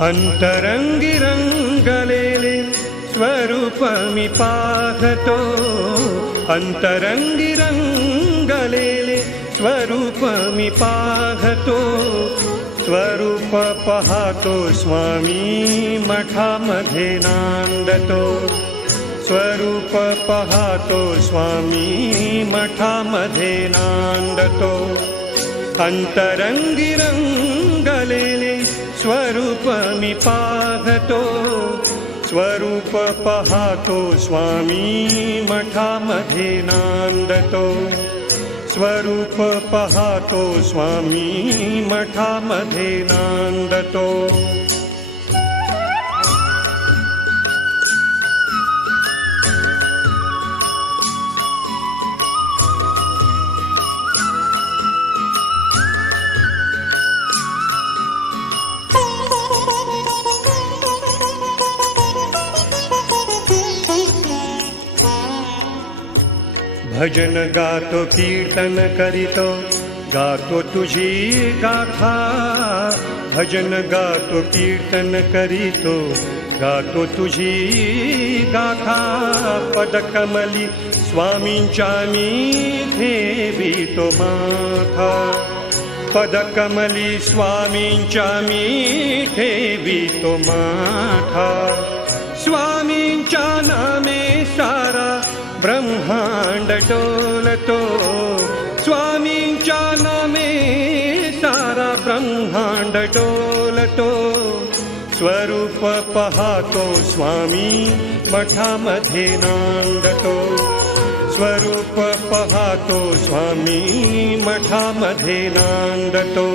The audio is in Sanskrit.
अन्तरङ्गिरङ्गलेले स्वरूपमि पाहतो अन्तरङ्गिरङ्गलेले स्वरूप पहातो स्वामी मठामध्ये नान्दतो। स्वरूप पहातो स्वामी मठामध्ये नान्दतो। अन्तरङ्गिरङ्गलेले स्वरूपमि पाहतो स्वरूप पहातो स्वामी मठामध्ये नान्दतो। स्वरूप पहातो स्वामी मठामध्ये नान्दतो भजन गातो कीर्तन करीतो गातो तुझी गाथा। भजन गातो कीर्तन करीतो गातो तुझी गाथा। पदकमली स्वामींच्या मी ठेवितो माथा। पदकमली स्वामींच्या मी ठेवितो माथा। स्वामींच्या ब्रह्माण्ड डोलतो स्वामींच्या नामे सारा ब्रह्माण्ड डोलतो स्वरूप पहातो स्वामी मठामध्ये नान्दतो स्वरूप पहातो स्वामी मठामध्ये नान्दतो